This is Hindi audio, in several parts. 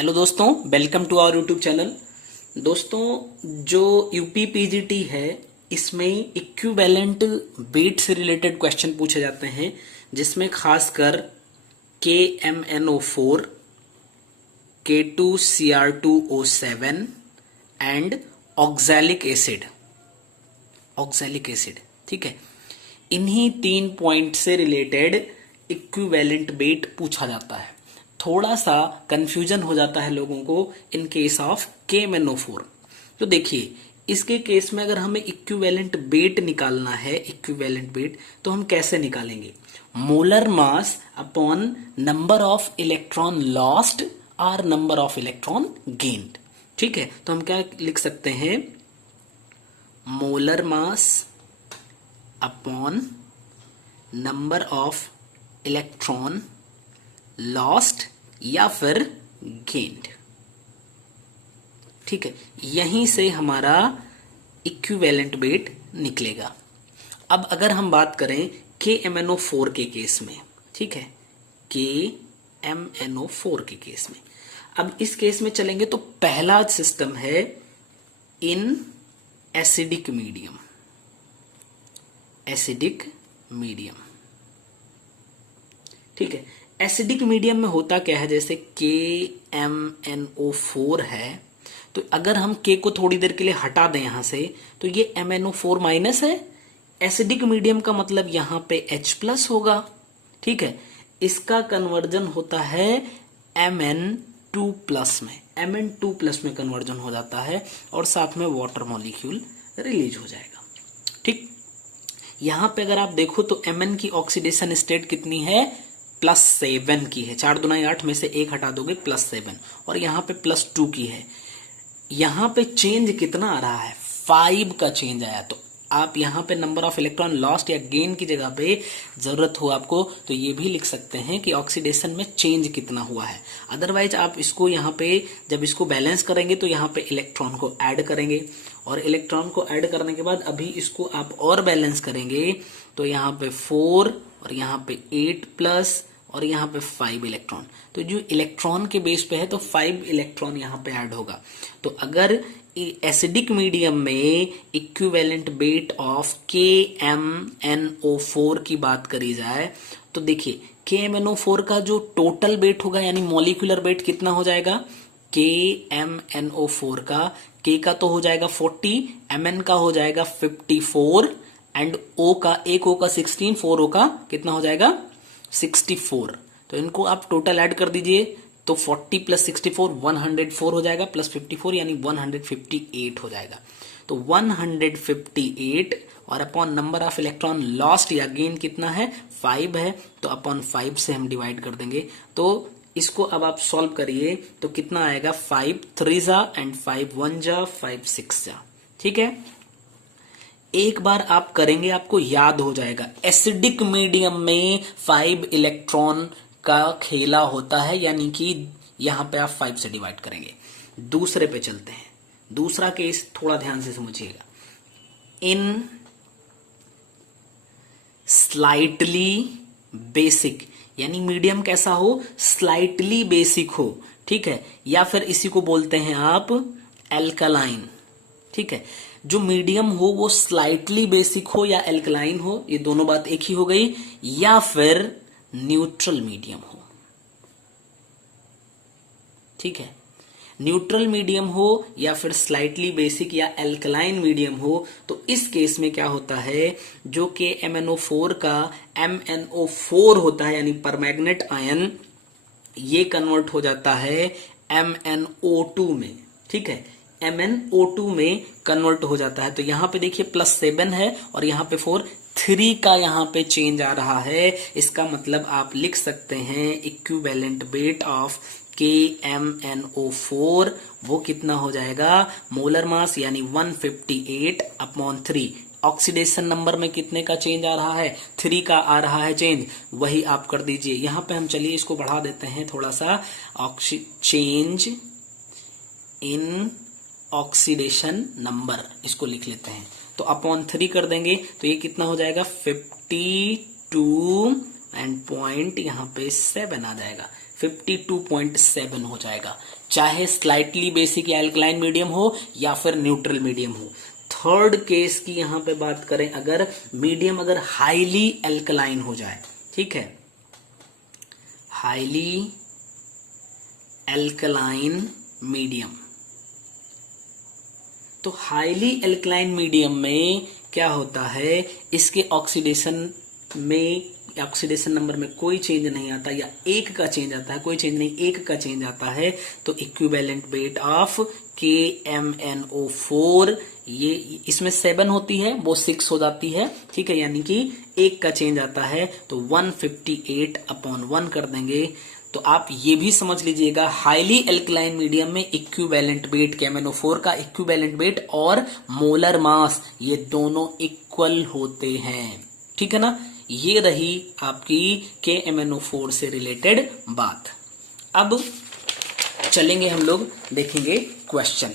हेलो दोस्तों, welcome to our YouTube channel. दोस्तों, जो यूपी पीजीटी है इसमें इक्विवेलेंट वेट से रिलेटेड क्वेश्चन पूछे जाते हैं, जिसमें खासकर KMnO4, K2Cr2O7 and oxalic acid ठीक है। इन्हीं 3 पॉइंट से रिलेटेड इक्विवेलेंट वेट पूछा जाता है। थोड़ा सा कंफ्यूजन हो जाता है लोगों को इन केस ऑफ KMnO4। तो देखिए, इसके केस में अगर हमें इक्विवेलेंट वेट निकालना है, तो हम कैसे निकालेंगे? Molar mass upon number of electron lost और नंबर ऑफ इलेक्ट्रॉन गेन्ड। ठीक है, तो हम क्या लिख सकते हैं? Molar mass upon number of electron lost या फिर गेन्ड। ठीक है, यहीं से हमारा इक्विवेलेंट वेट निकलेगा। अब अगर हम बात करें KMnO4 के केस में, ठीक है, KMnO4 के केस में, अब इस केस में चलेंगे तो पहला सिस्टम है इन एसिडिक मीडियम। ठीक है, एसिडिक मीडियम में होता क्या है? जैसे KMnO4 है, तो अगर हम K को थोड़ी देर के लिए हटा दें यहां से, तो ये MnO4 माइनस है। एसिडिक मीडियम का मतलब यहां पे H प्लस होगा। ठीक है, इसका कन्वर्जन होता है Mn2 प्लस में, Mn2 प्लस में कन्वर्जन हो जाता है और साथ में वाटर मॉलिक्यूल रिलीज हो जाएगा। ठीक, यहां पे अगर आप देखो तो Mn की ऑक्सीडेशन स्टेट कितनी है? +7 की है। 4 दूना 8 में से 1 हटा दोगे +7, और यहाँ पे +2 की है। यहाँ पे चेंज कितना आ रहा है? 5 का चेंज आया। तो आप यहाँ पे नंबर ऑफ इलेक्ट्रॉन लॉस्ट या गेन की जगह पे जरूरत हो आपको तो ये भी लिख सकते हैं कि ऑक्सीडेशन में चेंज कितना हुआ है। अदरवाइज आप इसको यहाँ पे जब इसको बैलेंस करेंगे तो यहाँ पे इलेक्ट्रॉन को ऐड करेंगे, और इलेक्ट्रॉन को ऐड करने के बाद अभी इसको आप और बैलेंस करेंगे तो यहाँ पे 4 और यहाँ पे 8 प्लस और यहाँ पे 5 इलेक्ट्रॉन। तो जो इलेक्ट्रॉन के बेस पे है तो 5 इलेक्ट्रॉन यहाँ पे ऐड होगा। तो अगर एसिडिक मीडियम में इक्विवेलेंट वेट ऑफ KMnO4 की बात करी जाए तो देखिए, KMnO4 का जो टोटल वेट होगा यानी मॉलिक्यूलर वेट कितना हो जाएगा? KMnO4 का K का तो हो जाएगा 40, Mn का हो जाएगा 54 एंड O का 16, 4O का कितना हो जाएगा? 64। तो इनको आप टोटल ऐड कर दीजिए तो 40 प्लस 64 104 हो जाएगा, प्लस 54 यानी 158 हो जाएगा। तो 158 और upon number of electron lost या गेन कितना है? 5 है, तो अपॉन 5 से हम डिवाइड कर देंगे। तो इसको अब आप सॉल्व करिए तो कितना आएगा? 5 3 जा एंड 5 1 जा 5 6 जा। ठीक है, एक बार आप करेंगे आपको याद हो जाएगा। एसिडिक मीडियम में 5 इलेक्ट्रॉन का खेला होता है, यानी कि यहां पे आप 5 से डिवाइड करेंगे। दूसरे पे चलते हैं। दूसरा केस थोड़ा ध्यान से समझिएगा। इन स्लाइटली बेसिक, यानी मीडियम कैसा हो? स्लाइटली बेसिक हो। ठीक है, या फिर इसी को बोलते हैं आप एल्कलाइन। ठीक है, जो मीडियम हो वो स्लाइटली बेसिक हो या एल्कलाइन हो, ये दोनों बात एक ही हो गई, या फिर न्यूट्रल मीडियम हो। ठीक है, न्यूट्रल मीडियम हो या फिर स्लाइटली बेसिक या एल्कलाइन मीडियम हो। तो इस केस में क्या होता है? जो KMnO4 का MnO4 होता है यानी परमैग्नेट आयन, ये कन्वर्ट हो जाता है MnO2 में। ठीक है, MnO2 में कन्वर्ट हो जाता है। तो यहां पे देखिए +7 है और यहां पे 4, 3 का यहां पे चेंज आ रहा है। इसका मतलब आप लिख सकते हैं इक्विवेलेंट वेट ऑफ KMnO4 वो कितना हो जाएगा? मोलर मास यानी 158 अपॉन 3। ऑक्सीडेशन नंबर में कितने का चेंज आ रहा है? 3 का आ रहा है चेंज, वही आप कर दीजिए। यहां पे हम चलिए इसको बढ़ा देते हैं थोड़ा सा, चेंज इन ऑक्सीडेशन नंबर इसको लिख लेते हैं। तो अपॉन 3 कर देंगे तो ये कितना हो जाएगा? 52 एंड पॉइंट यहाँ पे 7 आ जाएगा। 52.7 हो जाएगा, चाहे स्लाइटली बेसिक या एल्कलाइन मीडियम हो या फिर न्यूट्रल मीडियम हो। थर्ड केस की यहां पे बात करें, अगर मीडियम अगर हाईली एल्कलाइन हो जाए, ठीक है, हाईली एल्कलाइन मीडियम, तो हाईली एल्कलाइन मीडियम में क्या होता है, इसके ऑक्सीडेशन नंबर में कोई चेंज नहीं आता, या एक का चेंज आता है, कोई चेंज नहीं, एक का चेंज आता है, तो इक्विवेलेंट वेट ऑफ KMnO4, ये इसमें 7 होती है, वो 6 हो जाती है, ठीक है, यानी कि एक का चेंज आता है, तो 158/1 कर देंगे। तो आप ये भी समझ लीजिएगा, हाईली एल्कलाइन मीडियम में इक्विवेलेंट वेट KMnO4 का इक्विवेलेंट वेट और मोलर मास ये दोनों इक्वल होते हैं, ठीक है ना। ये रही आपकी KMnO4 से रिलेटेड बात। अब चलेंगे हम लोग, देखेंगे क्वेश्चन।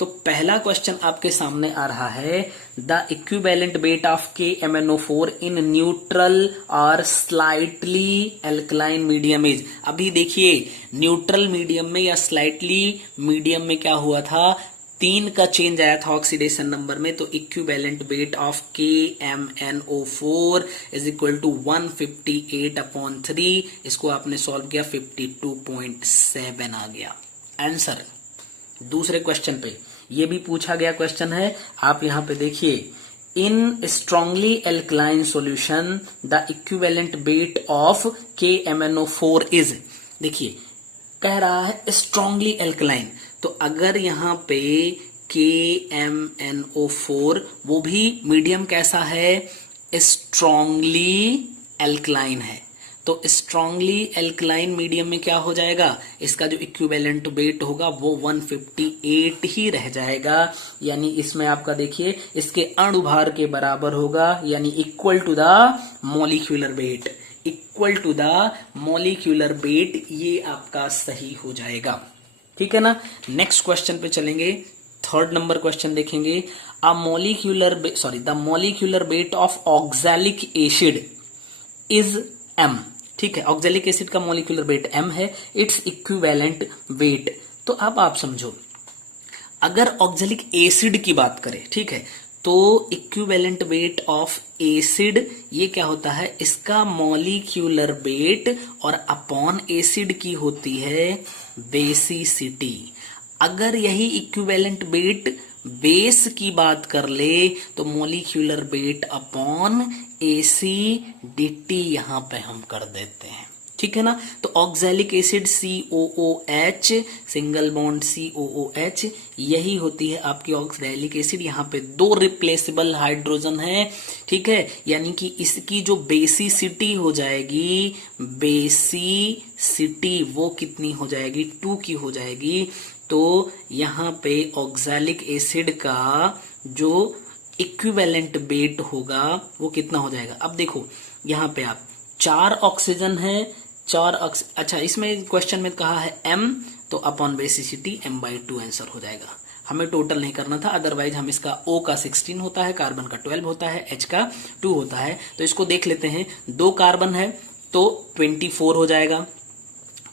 तो पहला क्वेश्चन आपके सामने आ रहा है, the equivalent weight of KMnO4 in neutral और स्लाइटली एल्कलाइन मीडियम इज। अभी देखिए, न्यूट्रल मीडियम में या स्लाइटली मीडियम में क्या हुआ था, 3 का चेंज आया था ऑक्सीडेशन नंबर में, तो equivalent weight of KMnO4 is equal to 158/3, इसको आपने सॉल्व किया, 52.7 आ गया आंसर। दूसरे क्वेश्चन पे ये भी पूछा गया क्वेश्चन है, आप यहां पे देखिए, in strongly alkaline solution the equivalent weight of KMnO4 is. देखिए कह रहा है स्ट्रांगली एल्कलाइन, तो अगर यहां पे KMnO4 वो भी मीडियम कैसा है, स्ट्रांगली एल्कलाइन है, तो स्ट्रांगली एल्कलाइन मीडियम में क्या हो जाएगा, इसका जो इक्विवेलेंट वेट होगा वो 158 ही रह जाएगा, यानी इसमें आपका देखिए इसके अणुभार के बराबर होगा, यानी equal to the molecular weight, equal to the molecular weight, ये आपका सही हो जाएगा, ठीक है ना। नेक्स्ट क्वेश्चन पे चलेंगे, थर्ड नंबर क्वेश्चन देखेंगे, the molecular weight of oxalic acid is M, ठीक है, ऑक्सैलिक एसिड का मॉलिक्यूलर वेट M है, इट्स इक्विवेलेंट वेट। तो अब आप समझो, अगर ऑक्सैलिक एसिड की बात करें, ठीक है, तो इक्विवेलेंट वेट ऑफ एसिड ये क्या होता है, इसका मॉलिक्यूलर वेट और अपॉन एसिड की होती है बेसिसिटी। अगर यही इक्विवेलेंट वेट बेस की बात कर ले, तो मॉलिक्यूलर वेट अपॉन एसिडिटी यहां पे हम कर देते हैं, ठीक है ना। तो oxalic acid COOH, single bond COOH, यही होती है आपकी ऑक्सैलिक एसिड। यहां पे 2 रिप्लेसेबल हाइड्रोजन है, ठीक है, यानी कि इसकी जो बेसिसिटी हो जाएगी, बेसिसिटी वो कितनी हो जाएगी, 2 की हो जाएगी। तो यहां पे ऑक्सैलिक एसिड का जो इक्विवेलेंट वेट होगा वो कितना हो जाएगा। अब देखो यहां पे आप 4 ऑक्सीजन है, अच्छा इसमें क्वेश्चन में कहा है M, तो अपॉन बेसिसिटी M/2 आंसर हो जाएगा। हमें टोटल नहीं करना था, अदरवाइज हम इसका O का 16 होता है, कार्बन का 12 होता है, H का 2 होता है। तो इसको देख लेते हैं, 2 कार्बन है तो 24 हो जाएगा,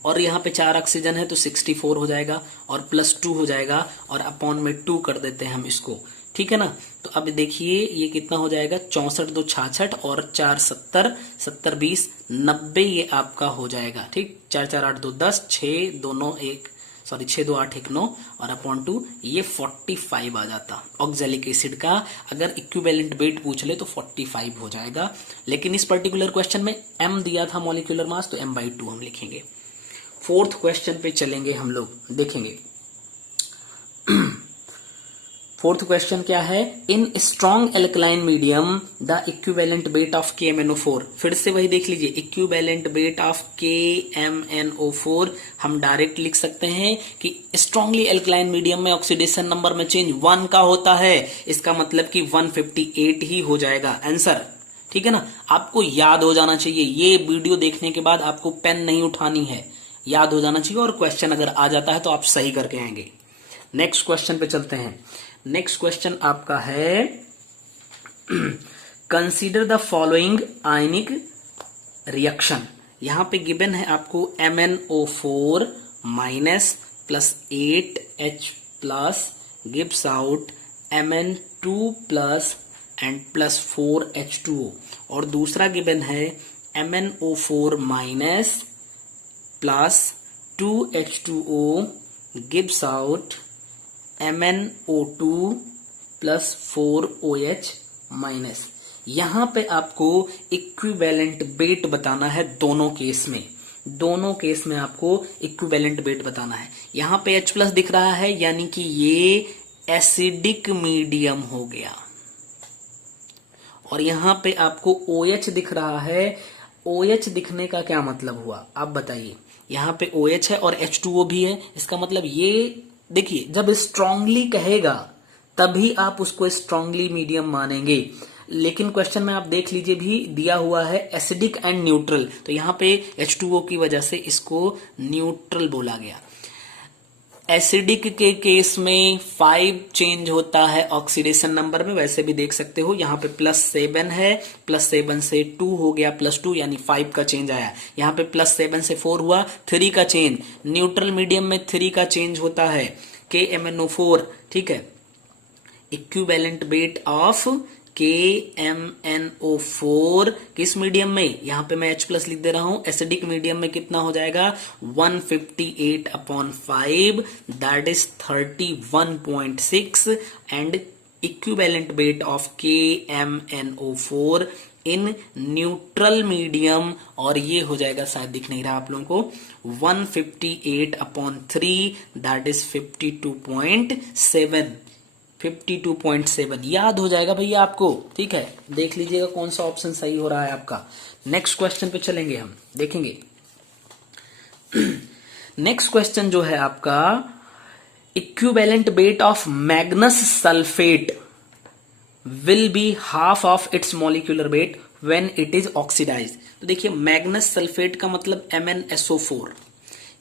और यहाँ पे 4 ऑक्सीजन है तो 64 हो जाएगा, और +2 हो जाएगा, और अपॉन में 2 कर देते हैं हम इसको, ठीक है ना। तो अब देखिए ये कितना हो जाएगा, 64 2 66 और 4 70, 70 20 90, ये आपका हो जाएगा, ठीक। 4 4 8 2 10, 6 2 9 1, सॉरी 6 2 8 1 9, और अपॉन 2 ये 45 आ जाता ऑक्सैलिक एसिड का। अगर इक्विवेलेंट वेट पूछ ले तो 45 हो जाएगा, लेकिन इस पर्टिकुलर क्वेश्चन में M दिया था मॉलिक्यूलर मास, तो M/2 हम लिखेंगे। फोर्थ क्वेश्चन पे चलेंगे हम लोग, देखेंगे फोर्थ क्वेश्चन क्या है, इन strong alkaline medium the equivalent weight of KMnO4। फिर से वही देख लीजिए, इक्विवेलेंट वेट ऑफ KMnO4 हम डायरेक्ट लिख सकते हैं कि स्ट्रॉन्गली एल्कलाइन मीडियम में ऑक्सीडेशन नंबर में चेंज 1 का होता है, इसका मतलब कि 158 ही हो जाएगा आंसर, ठीक है ना। आपको याद हो जाना चाहिए, ये वीडियो देखने के बाद आपको पेन नहीं उठानी है, याद हो जाना चाहिए, और क्वेश्चन अगर आ जाता है तो आप सही करके आएंगे। नेक्स्ट क्वेश्चन पे चलते हैं। नेक्स्ट क्वेश्चन आपका है, consider the following ionic reaction, यहां पे गिवन है आपको MnO4 minus plus 8H plus gives out Mn2 plus and plus 4H2O, और दूसरा गिवन है MnO4 minus plus 2H2O gives out MnO2 plus 4OH minus. यहां पे आपको इक्विवेलेंट वेट बताना है दोनों केस में आपको इक्विवेलेंट वेट बताना है। यहां पे H प्लस दिख रहा है यानी कि ये एसिडिक मीडियम हो गया, और यहां पे आपको OH दिख रहा है। OH दिखने का क्या मतलब हुआ आप बताइए। यहां पे OH है और H2O भी है, इसका मतलब ये देखिए, जब स्ट्रांगली कहेगा तभी आप उसको स्ट्रांगली मीडियम मानेंगे। लेकिन क्वेश्चन में आप देख लीजिए भी दिया हुआ है एसिडिक एंड न्यूट्रल, तो यहां पे H2O की वजह से इसको न्यूट्रल बोला गया। एसिडिक के केस में 5 चेंज होता है ऑक्सीडेशन नंबर में, वैसे भी देख सकते हो यहाँ पे +7 है, +7 से 2 हो गया +2 यानी 5 का चेंज आया। यहाँ पे +7 से 4 हुआ, 3 का चेंज। न्यूट्रल मीडियम में 3 का चेंज होता है, KMnO4, ठीक है। इक्विवेलेंट वेट ऑफ KMnO4 किस मीडियम में, यहां पे मैं H प्लस लिख दे रहा हूं। एसिडिक मीडियम में कितना हो जाएगा 158/5, that is 31.6, and equivalent weight of KMnO4 in neutral medium, और ये हो जाएगा, शायद दिख नहीं रहा आप लोगों को, 158/3, दैट इज 52.7। 52.7 याद हो जाएगा भैया आपको, ठीक है। देख लीजिएगा कौन सा ऑप्शन सही हो रहा है आपका। नेक्स्ट क्वेश्चन पे चलेंगे, हम देखेंगे। नेक्स्ट क्वेश्चन जो है आपका, equivalent weight of manganous sulphate will be half of its molecular weight when it is oxidised. तो देखिए, मैग्नस सल्फेट का मतलब MnSO4,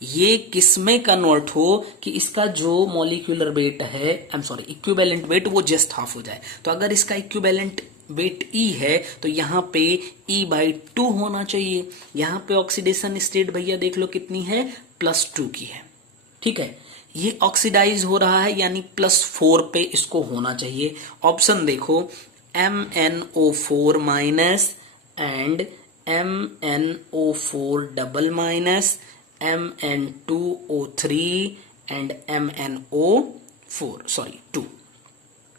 ये किसमें कन्वर्ट हो कि इसका जो मॉलिक्यूलर वेट है, इक्विवेलेंट वेट, वो जस्ट हाफ हो जाए। तो अगर इसका इक्विवेलेंट वेट E है तो यहां पे E/2 होना चाहिए। यहां पे ऑक्सीडेशन स्टेट भैया देख लो कितनी है, +2 की है, ठीक है। ये ऑक्सीडाइज हो रहा है यानी +4 पे इसको होना चाहिए। ऑप्शन देखो, MnO4 minus and MnO4 double minus, Mn2O3 and MnO4 2,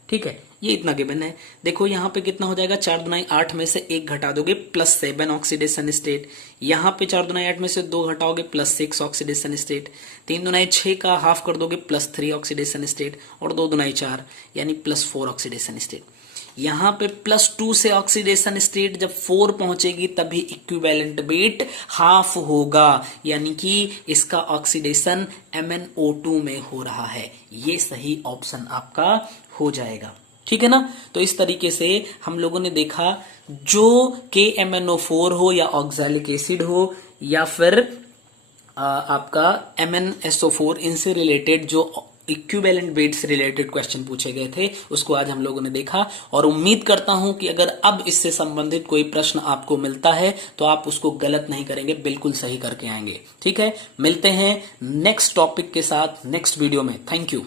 ठीक है। ये इतना गिवन है। देखो यहां पे कितना हो जाएगा, 4 दूनाई 8 में से 1 घटा दोगे +7 ऑक्सीडेशन स्टेट। यहां पे 4 दूनाई 8 में से 2 घटाओगे +6 ऑक्सीडेशन स्टेट। 3 दूनाई 6 का हाफ कर दोगे +3 ऑक्सीडेशन स्टेट, और 2 दूनाई 4 यानी +4 ऑक्सीडेशन स्टेट। यहां पे +2 से ऑक्सीडेशन स्टेट जब 4 पहुंचेगी तभी इक्विवेलेंट वेट हाफ होगा, यानी कि इसका ऑक्सीडेशन MnO2 में हो रहा है। ये सही ऑप्शन आपका हो जाएगा, ठीक है ना। तो इस तरीके से हम लोगों ने देखा, जो KMnO4 हो या ऑक्सैलिक एसिड हो या फिर आपका MnSO4, इनसे रिलेटेड जो इक्विवेलेंट वेट से रिलेटेड क्वेश्चन पूछे गए थे उसको आज हम लोगों ने देखा, और उम्मीद करता हूं कि अगर अब इससे संबंधित कोई प्रश्न आपको मिलता है तो आप उसको गलत नहीं करेंगे, बिल्कुल सही करके आएंगे, ठीक है। मिलते हैं नेक्स्ट टॉपिक के साथ नेक्स्ट वीडियो में। Thank you.